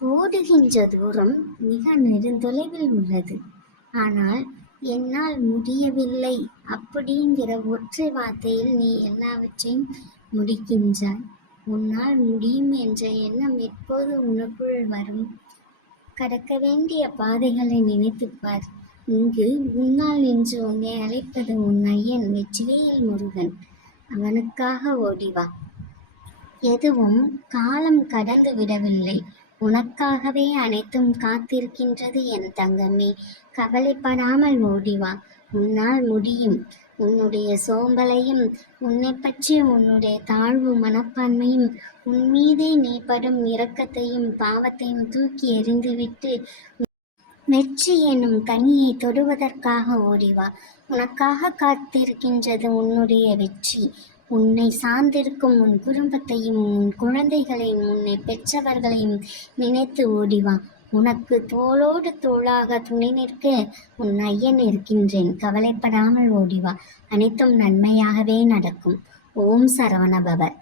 ஓடுகின்ற தூரம் மிக நெடுந்தொலைவில் உள்ளது. ஆனால் என்னால் முடியவில்லை அப்படிங்கிற ஒற்றை வார்த்தையில் நீ எல்லாவற்றையும் முடிக்கின்றாய். உன்னால் முடியும் என்ற எண்ணம் எப்போது உனக்குள் வரும்? கடக்க வேண்டிய பாதைகளை நினைத்துப்பார். இங்கு உன்னால் நின்று உன்னை அழைப்பது உன் ஐயன் வெற்றிவேல் முருகன். அவனுக்காக ஓடிவா. எதுவும் காலம் கடந்து விடவில்லை. உனக்காகவே அனைத்தும் காத்திருக்கின்றது என் தங்கமே. கவலைப்படாமல் ஓடிவா. உன்னால் முடியும். உன்னுடைய சோம்பலையும் உன்னை பற்றி உன்னுடைய தாழ்வு மனப்பான்மையும் உன் மீதே நீ படும் இரக்கத்தையும் பாவத்தையும் தூக்கி எறிந்துவிட்டு வெற்றி எனும் கனியை தொடுவதற்காக ஓடிவா. உனக்காக காத்திருக்கின்றது உன்னுடைய வெற்றி. உன்னை சார்ந்திருக்கும் உன் குடும்பத்தையும் உன் குழந்தைகளையும் உன்னை பெற்றவர்களையும் நினைத்து ஓடிவா. உனக்கு தோளோடு தோளாக துணை நிற்க உன் ஐயன் இருக்கின்றேன். கவலைப்படாமல் ஓடிவா. அனைத்தும் நன்மையாகவே நடக்கும். ஓம் சரவண பவ.